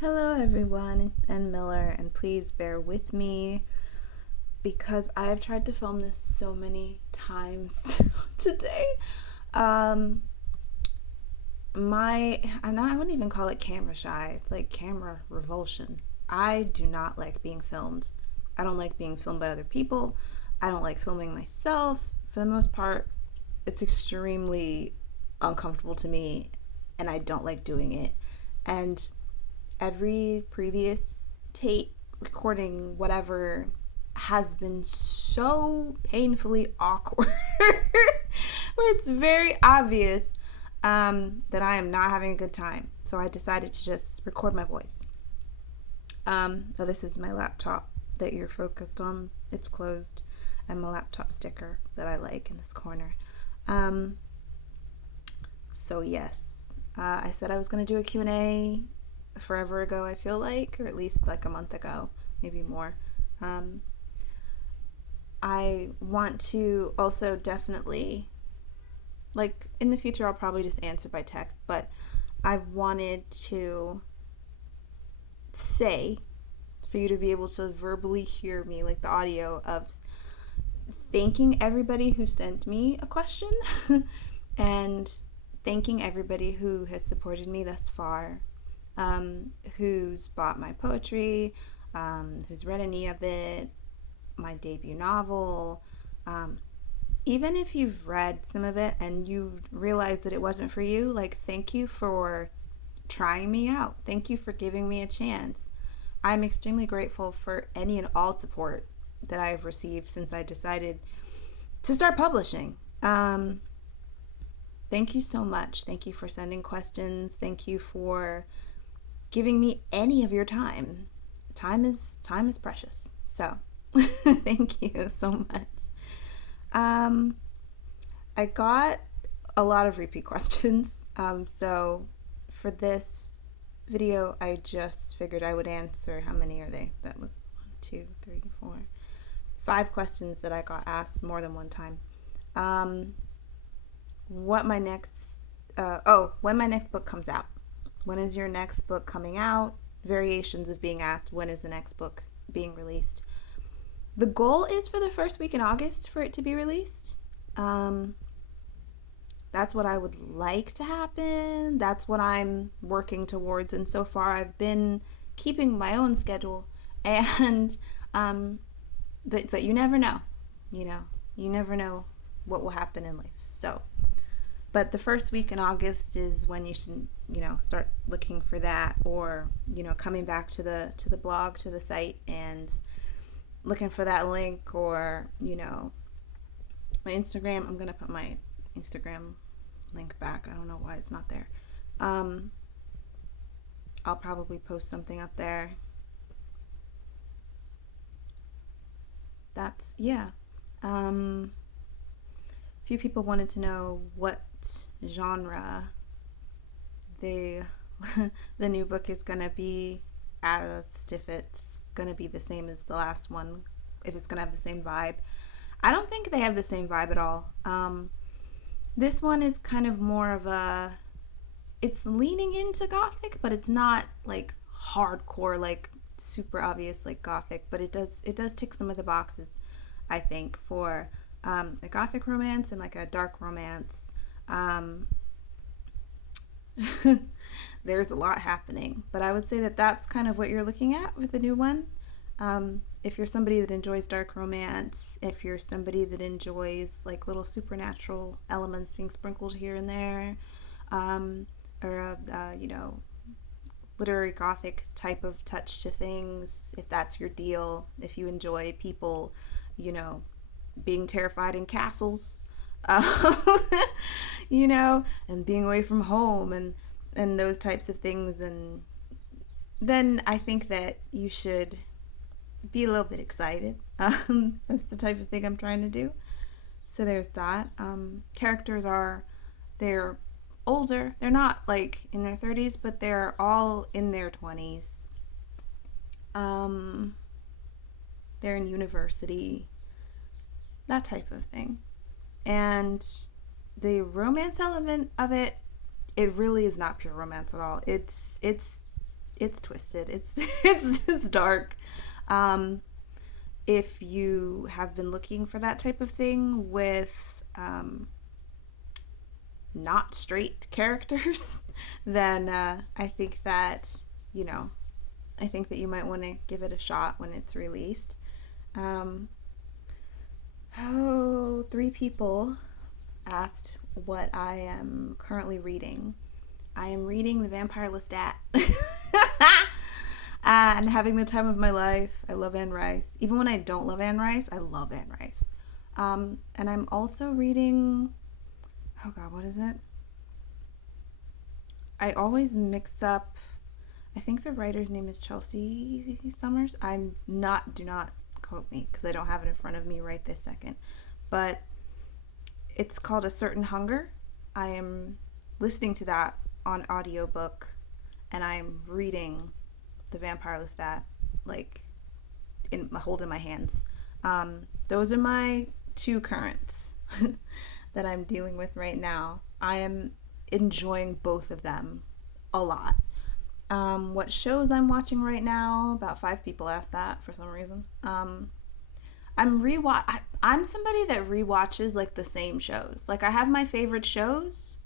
Hello, everyone, N.Miller, and please bear with me because I've tried to film this so many times today. Um, I wouldn't even call it camera shy. It's like camera revulsion. I do not like being filmed. I don't like being filmed by other people. I don't like filming myself. For the most part, it's extremely uncomfortable to me, and I don't like doing it. And every previous tape, recording, whatever, has been so painfully awkward where it's very obvious that I am not having a good time. So I decided to just record my voice. So this is my laptop that you're focused on. It's closed, and my laptop sticker that I like in this corner. Um, so yes, I said I was going to do a Q&A forever ago, I feel like, or at least like a month ago, maybe more. Um, I want to also definitely, like, in the future, I'll probably just answer by text, but I wanted to say, for you to be able to verbally hear me, like the audio of thanking everybody who sent me a question and thanking everybody who has supported me thus far, who's bought my poetry, who's read any of it, my debut novel. Um, Even if you've read some of it and you realize that it wasn't for you, like, thank you for trying me out. Thank you for giving me a chance. I'm extremely grateful for any and all support that I've received since I decided to start publishing. Thank you so much. Thank you for sending questions. Thank you for giving me any of your time. Time is precious. So, thank you so much. Um, I got a lot of repeat questions. So for this video, I just figured I would answer. How many are they? That was 5 questions that I got asked more than one time. Um, what my next when my next book comes out. When is your next book coming out? Variations of being asked when is the next book being released. The goal is for the first week in August for it to be released. Um, that's what I would like to happen. That's what I'm working towards. And so far, I've been keeping my own schedule. And but you never know. You know, you never know what will happen in life. So, but the first week in August is when you should, start looking for that, or coming back to the blog, to the site, and looking for that link, or my Instagram. I'm gonna put my Instagram link back. I don't know why it's not there. Um, I'll probably post something up there. That's yeah. A few people wanted to know what genre the the new book is gonna be, asked if it's gonna be the same as the last one, if it's gonna have the same vibe. I don't think they have the same vibe at all. This one is kind of more of it's leaning into gothic, but it's not like hardcore, like super obvious like gothic, but it does tick some of the boxes, I think, for a gothic romance and like a dark romance. Um, there's a lot happening, but I would say that that's kind of what you're looking at with the new one. If you're somebody that enjoys dark romance, if you're somebody that enjoys like little supernatural elements being sprinkled here and there, um, or literary gothic type of touch to things, if that's your deal, if you enjoy people, you know, being terrified in castles, uh, and being away from home, and those types of things, and then I think that you should be a little bit excited. That's the type of thing I'm trying to do. So there's that. Characters they're older. They're not like in their 30s, but they're all in their 20s. Um, they're in university, that type of thing. And the romance element of it really is not pure romance at all. It's it's twisted. It's dark. Um, if you have been looking for that type of thing with not straight characters, then I think that, you know, I think that you might want to give it a shot when it's released. Um, three people asked what I am currently reading. I am reading The Vampire Lestat. And having the time of my life. I love Anne Rice. Even when I don't love Anne Rice, I love Anne Rice. And I'm also reading. Oh God, what is it? I always mix up. I think the writer's name is Chelsea Summers. I'm not. Do not quote me because I don't have it in front of me right this second. But it's called A Certain Hunger. I am listening to that on audiobook, and I'm reading The Vampire Lestat, like holding my hands. Those are my two currents that I'm dealing with right now. I am enjoying both of them a lot. What shows I'm watching right now? About five people asked that for some reason. I'm somebody that rewatches like the same shows. Like I have my favorite shows,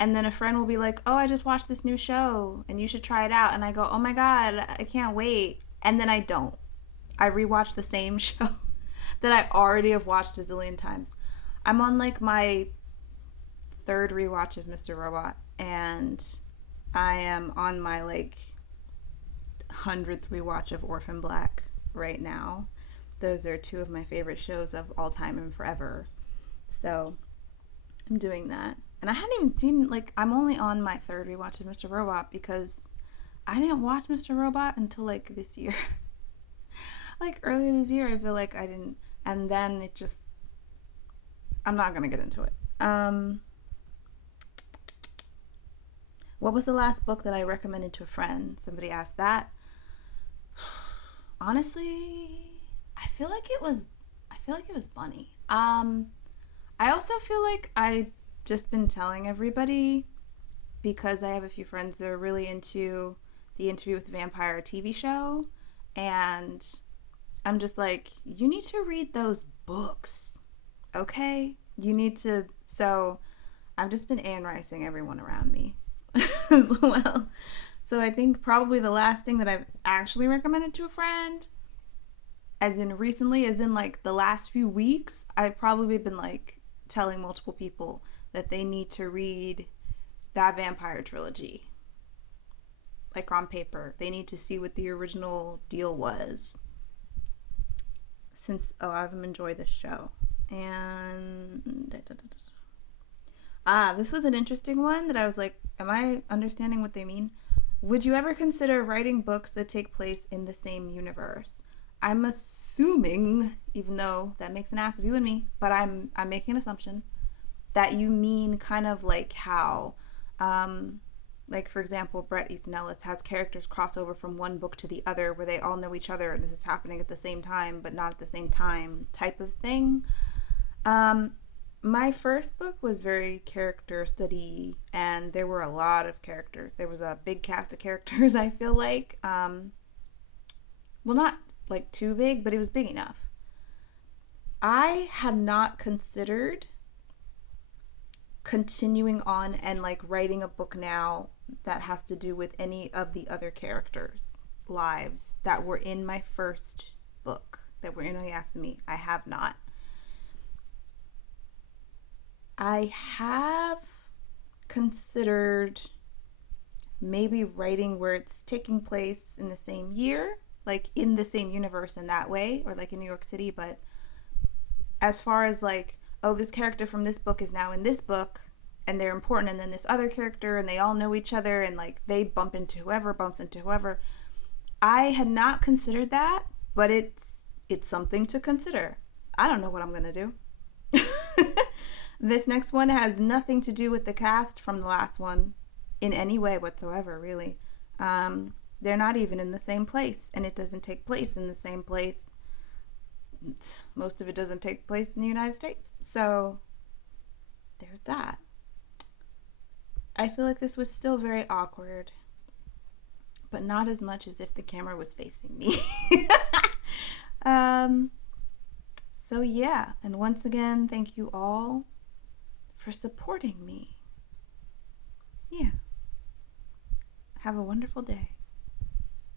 and then a friend will be like, "Oh, I just watched this new show, and you should try it out." And I go, "Oh my god, I can't wait!" And then I don't. I rewatch the same show that I already have watched a zillion times. I'm on like my third rewatch of Mr. Robot, and I am on my like 100th rewatch of Orphan Black right now. Those are two of my favorite shows of all time and forever. So I'm doing that. And I hadn't even seen, like, I'm only on my third rewatch of Mr. Robot because I didn't watch Mr. Robot until like this year. Like earlier this year, I feel like I didn't. And then it just, I'm not going to get into it. What was the last book that I recommended to a friend? Somebody asked that. Honestly, I feel like it was Bunny. I also feel like I just been telling everybody because I have a few friends that are really into the Interview with the Vampire TV show, and I'm just like, you need to read those books, okay? You need to. So I've just been Anne Ricing everyone around me as well. So I think probably the last thing that I've actually recommended to a friend, as in recently, as in like the last few weeks, I've probably been like telling multiple people that they need to read that vampire trilogy. Like on paper. They need to see what the original deal was. Since a lot of them enjoy this show. And this was an interesting one that I was like, am I understanding what they mean? Would you ever consider writing books that take place in the same universe? I'm assuming, even though that makes an ass of you and me, but I'm making an assumption that you mean kind of like how, like for example, Bret Easton Ellis has characters cross over from one book to the other where they all know each other and this is happening at the same time, but not at the same time type of thing. My first book was very character study, and there were a lot of characters. There was a big cast of characters, I feel like. Well, not like too big, but it was big enough. I had not considered continuing on and like writing a book now that has to do with any of the other characters' lives that were in my first book, that were in Oyasumi. I have not. I have considered maybe writing where it's taking place in the same year, like in the same universe in that way, or like in New York City. But as far as like, oh, this character from this book is now in this book and they're important, and then this other character and they all know each other and like they bump into whoever bumps into whoever. I had not considered that, but it's something to consider. I don't know what I'm going to do. This next one has nothing to do with the cast from the last one in any way whatsoever, really. They're not even in the same place, and it doesn't take place in the same place. Most of it doesn't take place in the United States. So there's that. I feel like this was still very awkward, but not as much as if the camera was facing me. So yeah, and once again, thank you all for supporting me. Yeah. Have a wonderful day.